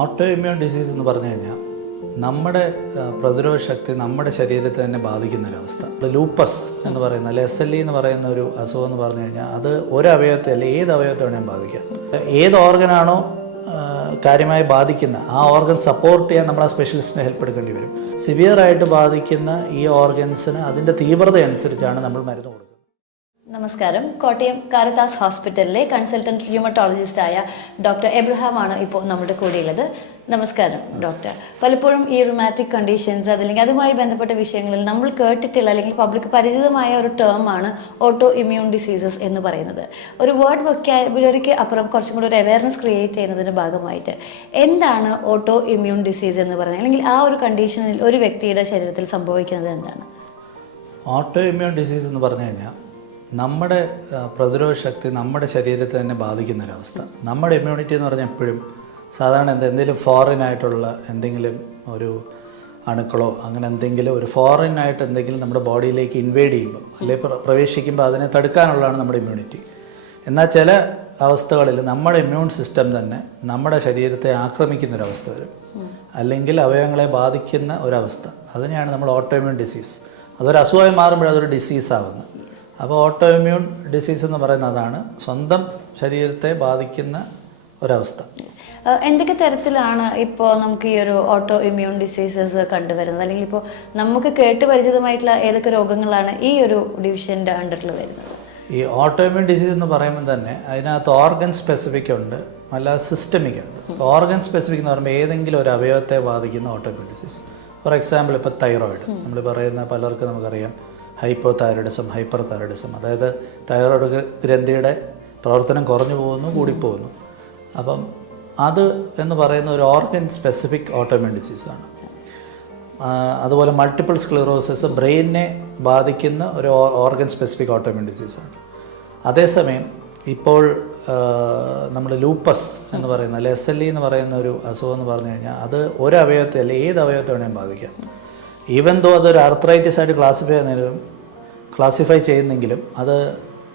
Auto immune disease എന്ന് പറഞ്ഞു കഴിഞ്ഞാൽ നമ്മുടെ പ്രതിരോധ ശക്തി നമ്മുടെ ശരീരത്തെ തന്നെ ബാധിക്കുന്നൊരവസ്ഥ. ലൂപ്പസ് എന്ന് പറയുന്ന അല്ലെ SLE എന്ന് പറയുന്ന ഒരു അസുഖം എന്ന് പറഞ്ഞു കഴിഞ്ഞാൽ അത് ഒരു അവയവത്തെ അല്ലെ ഏത് അവയവത്തെ വേണമെങ്കിലും ബാധിക്കാം. ഏത് ഓർഗനാണോ കാര്യമായി ബാധിക്കുന്ന ആ ഓർഗൻ സപ്പോർട്ട് ചെയ്യാൻ നമ്മൾ ആ സ്പെഷ്യലിസ്റ്റിനെ ഹെൽപ്പ് എടുക്കേണ്ടി വരും. സിവിയറായിട്ട് ബാധിക്കുന്ന ഈ ഓർഗൻസിന് അതിൻ്റെ തീവ്രത അനുസരിച്ചാണ് നമ്മൾ മരുന്ന് കൊടുക്കുന്നത്. നമസ്കാരം. കോട്ടയം കാരിത്താസ് ഹോസ്പിറ്റലിലെ കൺസൾട്ടന്റ് റ്യൂമറ്റോളജിസ്റ്റായ ഡോക്ടർ എബ്രഹാം ആണ് ഇപ്പോൾ നമ്മുടെ കൂടെയുള്ളത്. നമസ്കാരം ഡോക്ടർ. പലപ്പോഴും ഈ റുമാറ്റിക് കണ്ടീഷൻസ് അതല്ലെങ്കിൽ അതുമായി ബന്ധപ്പെട്ട വിഷയങ്ങളിൽ നമ്മൾ കേട്ടിട്ടുള്ള അല്ലെങ്കിൽ പബ്ലിക് പരിചിതമായ ഒരു ടേമാണ് ഓട്ടോ ഇമ്മ്യൂൺ ഡിസീസസ് എന്ന് പറയുന്നത്. ഒരു വേർഡ് വൊക്കാബുലറിക്ക് അപ്പുറം കുറച്ചും കൂടി ഒരു അവയർനെസ് ക്രിയേറ്റ് ചെയ്യുന്നതിൻ്റെ ഭാഗമായിട്ട് എന്താണ് ഓട്ടോ ഇമ്മ്യൂൺ ഡിസീസ് എന്ന് പറയുന്നത്, അല്ലെങ്കിൽ ആ ഒരു കണ്ടീഷനിൽ ഒരു വ്യക്തിയുടെ ശരീരത്തിൽ സംഭവിക്കുന്നത് എന്താണ്? ഓട്ടോ ഇമ്മ്യൂൺ ഡിസീസ് എന്ന് പറഞ്ഞു കഴിഞ്ഞാൽ നമ്മുടെ പ്രതിരോധ ശക്തി നമ്മുടെ ശരീരത്തെ തന്നെ ബാധിക്കുന്നൊരവസ്ഥ. നമ്മുടെ ഇമ്മ്യൂണിറ്റി എന്ന് പറഞ്ഞാൽ എപ്പോഴും സാധാരണ എന്തെങ്കിലും ഫോറിനായിട്ടുള്ള എന്തെങ്കിലും ഒരു അണുക്കളോ അങ്ങനെ എന്തെങ്കിലും ഒരു ഫോറിനായിട്ട് എന്തെങ്കിലും നമ്മുടെ ബോഡിയിലേക്ക് ഇൻവേഡ് ചെയ്യുമ്പോൾ അല്ലെങ്കിൽ പ്രവേശിക്കുമ്പോൾ അതിനെ തടുക്കാനുള്ളതാണ് നമ്മുടെ ഇമ്മ്യൂണിറ്റി. എന്നാൽ ചില അവസ്ഥകളിൽ നമ്മുടെ ഇമ്മ്യൂൺ സിസ്റ്റം തന്നെ നമ്മുടെ ശരീരത്തെ ആക്രമിക്കുന്നൊരവസ്ഥ വരും, അല്ലെങ്കിൽ അവയവങ്ങളെ ബാധിക്കുന്ന ഒരവസ്ഥ. അതിനെയാണ് നമ്മൾ ഓട്ടോ ഇമ്മ്യൂൺ ഡിസീസ്. അതൊരു അസുഖമായി മാറുമ്പോഴതൊരു ഡിസീസാവുന്നത്. അപ്പോൾ ഓട്ടോ ഇമ്മ്യൂൺ ഡിസീസ് എന്ന് പറയുന്നത് അതാണ്, സ്വന്തം ശരീരത്തെ ബാധിക്കുന്ന ഒരവസ്ഥ. എന്തൊക്കെ തരത്തിലാണ് ഇപ്പോൾ നമുക്ക് ഈ ഒരു ഓട്ടോ ഇമ്മ്യൂൺ ഡിസീസസ് കണ്ടുവരുന്നത്, അല്ലെങ്കിൽ ഇപ്പോൾ നമുക്ക് കേട്ട് പരിചിതമായിട്ടുള്ള ഏതൊക്കെ രോഗങ്ങളാണ് ഈ ഒരു ഡിവിഷൻ്റെ അണ്ടറിൽ വരുന്നത്? ഈ ഓട്ടോ ഇമ്മ്യൂൺ ഡിസീസ് എന്ന് പറയുമ്പോൾ തന്നെ അതിനകത്ത് ഓർഗൻ സ്പെസിഫിക് ഉണ്ട്, അല്ലാതെ സിസ്റ്റമിക് ഉണ്ട്. ഓർഗൻ സ്പെസിഫിക് എന്ന് പറയുമ്പോൾ ഏതെങ്കിലും ഒരു അവയവത്തെ ബാധിക്കുന്ന auto immune disease. For example ഇപ്പോൾ തൈറോയിഡ് നമ്മൾ പറയുന്ന പലർക്കും നമുക്കറിയാം ഹൈപ്പോ തൈറോയിഡിസം, ഹൈപ്പർ തൈറോയിഡിസം. അതായത് തൈറോയിഡ് ഗ്രന്ഥിയുടെ പ്രവർത്തനം കുറഞ്ഞു പോകുന്നു, കൂടിപ്പോകുന്നു. അപ്പം അത് എന്ന് പറയുന്ന ഒരു ഓർഗൻ സ്പെസിഫിക് ഓട്ടോഇമ്യൂൺ ഡിസീസാണ്. അതുപോലെ മൾട്ടിപ്പിൾ സ്ക്ലിറോസിസ് ബ്രെയിനിനെ ബാധിക്കുന്ന ഒരു ഓർഗൻ സ്പെസിഫിക് ഓട്ടോഇമ്യൂൺ ഡിസീസാണ്. അതേസമയം ഇപ്പോൾ നമ്മൾ ലൂപ്പസ് എന്ന് പറയുന്ന അല്ലെ SLE എന്ന് പറയുന്ന ഒരു അസുഖം എന്ന് പറഞ്ഞു കഴിഞ്ഞാൽ അത് ഒരു അവയവത്തെ അല്ലെ ഏത് അവയവത്തെ വേണമെങ്കിലും ബാധിക്കാം. ഈവൻ ദോ അതൊരു ആർത്രൈറ്റിസ് ആയിട്ട് ക്ലാസിഫൈ ചെയ്യുന്നെങ്കിലും അത്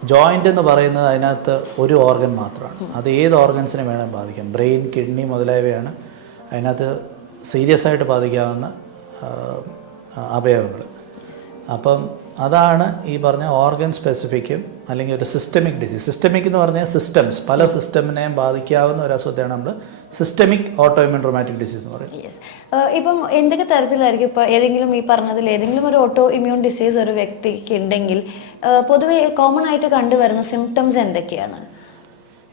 ജോയിൻ്റ് എന്ന് പറയുന്നത് അതിനകത്ത് ഒരു ഓർഗൻ മാത്രമാണ്. അത് ഏത് ഓർഗൻസിനെ വേണം ബാധിക്കാം. ബ്രെയിൻ, കിഡ്നി മുതലായവയാണ് അതിനകത്ത് സീരിയസ് ആയിട്ട് ബാധിക്കാവുന്ന അവയവങ്ങൾ. അപ്പം അതാണ് ഈ പറഞ്ഞ ഓർഗൻ സ്പെസിഫിക്കും അല്ലെങ്കിൽ ഒരു സിസ്റ്റമിക് ഡിസീസ്. സിസ്റ്റമിക് എന്ന് പറഞ്ഞാൽ സിസ്റ്റംസ്, പല സിസ്റ്റമിനെയും ബാധിക്കാവുന്ന ഒരു അസുഖത്തെയാണ് നമ്മൾ systemic auto immune rheumatic disease എന്ന് പറയുന്നത്. ഇപ്പം എന്തൊക്കെ തരത്തിലായിരിക്കും ഇപ്പോൾ ഏതെങ്കിലും ഈ പറഞ്ഞതിൽ ഏതെങ്കിലും ഒരു ഓട്ടോ ഇമ്മ്യൂൺ ഡിസീസ് ഒരു വ്യക്തിക്ക് ഉണ്ടെങ്കിൽ പൊതുവെ കോമൺ ആയിട്ട് കണ്ടുവരുന്ന സിംറ്റംസ് എന്തൊക്കെയാണ്?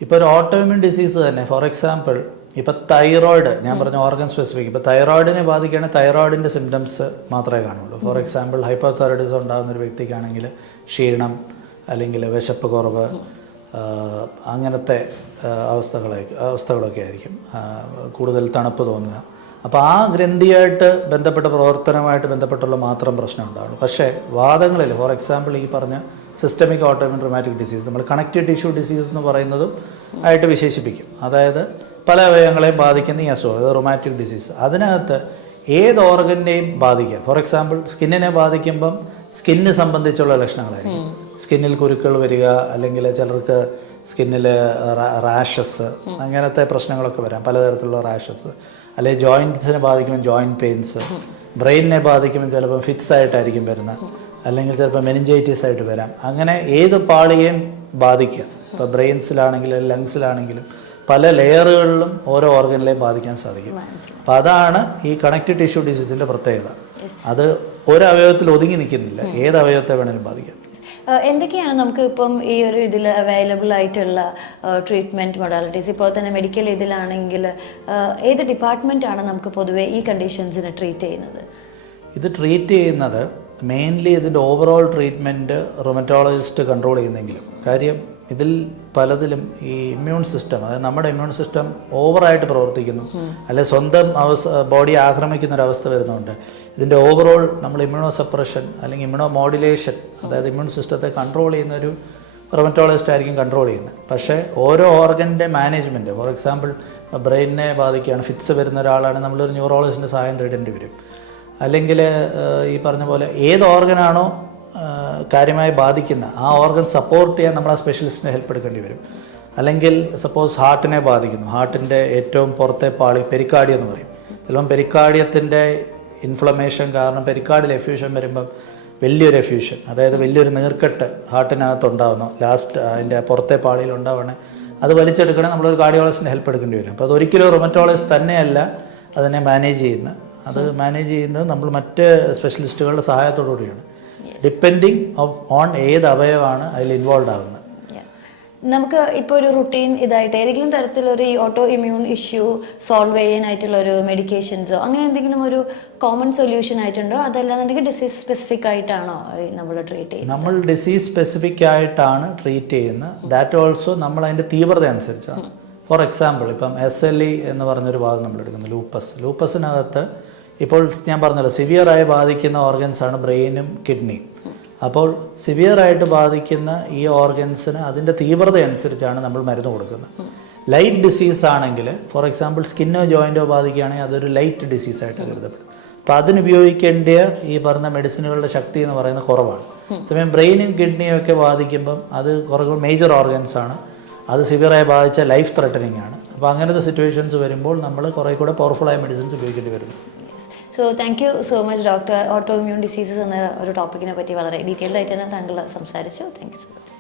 ഇപ്പോൾ ഒരു ഓട്ടോ ഇമ്മ്യൂൺ ഡിസീസ് തന്നെ ഫോർ എക്സാമ്പിൾ ഇപ്പോൾ തൈറോയിഡ്, ഞാൻ പറഞ്ഞ ഓർഗൻ സ്പെസിഫിക്. ഇപ്പോൾ തൈറോയിഡിനെ ബാധിക്കുകയാണെങ്കിൽ തൈറോയിഡിൻ്റെ സിംറ്റംസ് മാത്രമേ കാണുള്ളൂ. ഫോർ എക്സാമ്പിൾ ഹൈപ്പോ തൈറോയിഡിസം ഉണ്ടാകുന്ന ഒരു വ്യക്തിക്കാണെങ്കിൽ ക്ഷീണം അല്ലെങ്കിൽ വിശപ്പ് കുറവ്, അങ്ങനത്തെ അവസ്ഥകളൊക്കെ ആയിരിക്കും. കൂടുതൽ തണുപ്പ് തോന്നുക. അപ്പോൾ ആ ഗ്രന്ഥിയായിട്ട് ബന്ധപ്പെട്ട പ്രവർത്തനമായിട്ട് ബന്ധപ്പെട്ടുള്ള മാത്രം പ്രശ്നം ഉണ്ടാവുള്ളൂ. പക്ഷേ വാദങ്ങളിൽ ഫോർ എക്സാമ്പിൾ ഈ പറഞ്ഞ സിസ്റ്റമിക് ഓട്ടോഇമ്യൂൺ റൊമാറ്റിക് ഡിസീസ് നമ്മൾ കണക്റ്റീവ് ടിഷ്യൂ ഡിസീസ് എന്ന് പറയുന്നതും ആയിട്ട് വിശേഷിപ്പിക്കും. അതായത് പല അവയവങ്ങളെയും ബാധിക്കുന്ന ഈ അസുഖം, അത് റൊമാറ്റിക് ഡിസീസ്. അതിനകത്ത് ഏത് ഓർഗനെയും ബാധിക്കാം. ഫോർ എക്സാമ്പിൾ സ്കിന്നിനെ ബാധിക്കുമ്പം സ്കിന്നിന് സംബന്ധിച്ചുള്ള ലക്ഷണങ്ങളായിരിക്കും. സ്കിന്നിൽ കുരുക്കൾ വരിക, അല്ലെങ്കിൽ ചിലർക്ക് സ്കിന്നിൽ റാഷസ്, അങ്ങനത്തെ പ്രശ്നങ്ങളൊക്കെ വരാം, പലതരത്തിലുള്ള റാഷസ്. അല്ലെങ്കിൽ ജോയിൻറ്റ്സിനെ ബാധിക്കുമ്പോൾ ജോയിൻറ്റ് പെയിൻസ്. ബ്രെയിനിനെ ബാധിക്കുമ്പോൾ ചിലപ്പോൾ ഫിറ്റ്സ് ആയിട്ടായിരിക്കും വരുന്നത്, അല്ലെങ്കിൽ ചിലപ്പോൾ മെനിഞ്ചൈറ്റിസ് ആയിട്ട് വരാം. അങ്ങനെ ഏത് പാളിയെയും ബാധിക്കുക. ഇപ്പോൾ ബ്രെയിൻസിലാണെങ്കിലും ലങ്സിലാണെങ്കിലും പല ലെയറുകളിലും ഓരോ ഓർഗനിലെയും ബാധിക്കാൻ സാധിക്കും. അപ്പം അതാണ് ഈ കണക്റ്റീവ് ടിഷ്യൂ ഡിസീസിൻ്റെ പ്രത്യേകത. അത് ഒരു അവയവത്തിൽ ഒതുങ്ങി നിൽക്കുന്നില്ല, ഏത് അവയവത്തെ വേണമെങ്കിലും ബാധിക്കാം. എന്തൊക്കെയാണ് നമുക്ക് ഇപ്പം ഈ ഒരു ഇതിൽ അവൈലബിൾ ആയിട്ടുള്ള ട്രീറ്റ്മെൻറ്റ് മൊഡാലിറ്റീസ്? ഇപ്പോൾ തന്നെ മെഡിക്കൽ ഇതിലാണെങ്കിൽ ഏത് ഡിപ്പാർട്ട്മെൻറ്റാണ് നമുക്ക് പൊതുവേ ഈ കണ്ടീഷൻസിനെ ട്രീറ്റ് ചെയ്യുന്നത്? ഇത് ട്രീറ്റ് ചെയ്യുന്നത് മെയിൻലി ഇതിൻ്റെ ഓവറോൾ ട്രീറ്റ്മെൻറ്റ് റൊമറ്റോളജിസ്റ്റ് കൺട്രോൾ ചെയ്യുന്നെങ്കിലും കാര്യം ഇതിൽ പലതിലും ഈ ഇമ്മ്യൂൺ സിസ്റ്റം, അതായത് നമ്മുടെ ഇമ്മ്യൂൺ സിസ്റ്റം ഓവറായിട്ട് പ്രവർത്തിക്കുന്നു, അല്ലെങ്കിൽ സ്വന്തം ബോഡി ആക്രമിക്കുന്ന ഒരവസ്ഥ വരുന്നുണ്ട്. ഇതിൻ്റെ ഓവറോൾ നമ്മൾ ഇമ്മ്യൂണോ സപ്രഷൻ അല്ലെങ്കിൽ ഇമ്മ്യൂണോ മോഡുലേഷൻ, അതായത് ഇമ്മ്യൂൺ സിസ്റ്റത്തെ കൺട്രോൾ ചെയ്യുന്ന ഒരു റൊമറ്റോളജിസ്റ്റ് ആയിരിക്കും കൺട്രോൾ ചെയ്യുന്നത്. പക്ഷേ ഓരോ ഓർഗൻ്റെ മാനേജ്മെൻറ്റ്, ഫോർ എക്സാമ്പിൾ ബ്രെയിനിനെ ബാധിക്കുകയാണ്, ഫിറ്റ്സ് വരുന്ന ഒരാളാണ്, നമ്മളൊരു ന്യൂറോളജിസ്റ്റിൻ്റെ സഹായം തേടേണ്ടി വരും. അല്ലെങ്കിൽ ഈ പറഞ്ഞ പോലെ ഏത് ഓർഗനാണോ കാര്യമായി ബാധിക്കുന്ന ആ ഓർഗൻ സപ്പോർട്ട് ചെയ്യാൻ നമ്മൾ ആ സ്പെഷ്യലിസ്റ്റിനെ ഹെൽപ്പ് എടുക്കേണ്ടി വരും. അല്ലെങ്കിൽ സപ്പോസ് ഹാർട്ടിനെ ബാധിക്കുന്നു, ഹാർട്ടിൻ്റെ ഏറ്റവും പുറത്തെ പാളി പെരിക്കാർഡിയം എന്ന് പറയും. ചിലപ്പം പെരിക്കാർഡിയത്തിൻ്റെ ഇൻഫ്ലമേഷൻ കാരണം പെരിക്കാർഡിൽ എഫ്യൂഷൻ വരുമ്പം വലിയൊരു എഫ്യൂഷൻ, അതായത് വലിയൊരു നീർക്കെട്ട് ഹാർട്ടിനകത്ത് ഉണ്ടാകുന്നു, ലാസ്റ്റ് അതിൻ്റെ പുറത്തെ പാളിയിൽ ഉണ്ടാവണേ അത് വലിച്ചെടുക്കണേ നമ്മളൊരു കാർഡിയോളജിസ്റ്റിന് ഹെൽപ്പ് എടുക്കേണ്ടി വരും. അപ്പോൾ അതൊരിക്കലും റൊമറ്റോളജിസ്റ്റ് തന്നെയല്ല അതിനെ മാനേജ് ചെയ്യുന്നത്. അത് മാനേജ് ചെയ്യുന്നത് നമ്മൾ മറ്റ് സ്പെഷ്യലിസ്റ്റുകളുടെ സഹായത്തോടു കൂടിയാണ്, ഡിപ്പെൻഡിങ് ഓൺ ഏത് അവയവമാണ് അതിൽ ഇൻവോൾവ് ആകുന്നത്. നമുക്ക് ഇപ്പോൾ ഒരു റുട്ടീൻ ഇതായിട്ട് ഏതെങ്കിലും തരത്തിലൊരു ഓട്ടോ ഇമ്മ്യൂൺ ഇഷ്യൂ സോൾവ് ചെയ്യാനായിട്ടുള്ള ഒരു മെഡിക്കേഷൻസോ അങ്ങനെ എന്തെങ്കിലും ഒരു കോമൺ സൊല്യൂഷൻ ആയിട്ടുണ്ടോ, അതല്ലാന്നുണ്ടെങ്കിൽ ഡിസീസ് സ്പെസിഫിക് ആയിട്ടാണോ നമ്മൾ ട്രീറ്റ് ചെയ്യുന്നത്? നമ്മൾ ഡിസീസ് സ്പെസിഫിക് ആയിട്ടാണ് ട്രീറ്റ് ചെയ്യുന്നത്. ദാറ്റ് ഓൾസോ നമ്മൾ അതിൻ്റെ തീവ്രത അനുസരിച്ചാണ്. ഫോർ എക്സാമ്പിൾ ഇപ്പം SLE എന്ന് പറഞ്ഞൊരു വാദം നമ്മൾ എടുക്കുന്നത്, ലൂപ്പസിനകത്ത് ഇപ്പോൾ ഞാൻ പറഞ്ഞല്ലോ സിവിയറായി ബാധിക്കുന്ന ഓർഗൻസാണ് ബ്രെയിനും കിഡ്നിയും. അപ്പോൾ സിവിയറായിട്ട് ബാധിക്കുന്ന ഈ ഓർഗൻസിന് അതിൻ്റെ തീവ്രത അനുസരിച്ചാണ് നമ്മൾ മരുന്ന് കൊടുക്കുന്നത്. ലൈറ്റ് ഡിസീസ് ആണെങ്കിൽ, ഫോർ എക്സാമ്പിൾ സ്കിന്നോ ജോയിൻറ്റോ ബാധിക്കുകയാണെങ്കിൽ അതൊരു ലൈറ്റ് ഡിസീസായിട്ട് കരുതപ്പെടും. അപ്പോൾ അതിനുപയോഗിക്കേണ്ട ഈ പറഞ്ഞ മെഡിസിനുകളുടെ ശക്തി എന്ന് പറയുന്നത് കുറവാണ്. സമയം ബ്രെയിനും കിഡ്നിയും ഒക്കെ ബാധിക്കുമ്പം അത് കുറേ മേജർ ഓർഗൻസ് ആണ്, അത് സിവിയറായി ബാധിച്ച ലൈഫ് ത്രെട്ടനിങ് ആണ്. അപ്പോൾ അങ്ങനത്തെ സിറ്റുവേഷൻസ് വരുമ്പോൾ നമ്മൾ കുറേ കൂടെ പവർഫുള്ളായ മെഡിസിൻസ് ഉപയോഗിക്കേണ്ടി വരുന്നു. So thank you so much doctor. Auto immune diseases എന്ന ഒരു ടോപ്പിക്കിനെ പറ്റി വളരെ ഡീറ്റെയിൽഡ് ആയിട്ട് തന്നെ താങ്കൾ സംസാരിച്ചു. Thank you so much.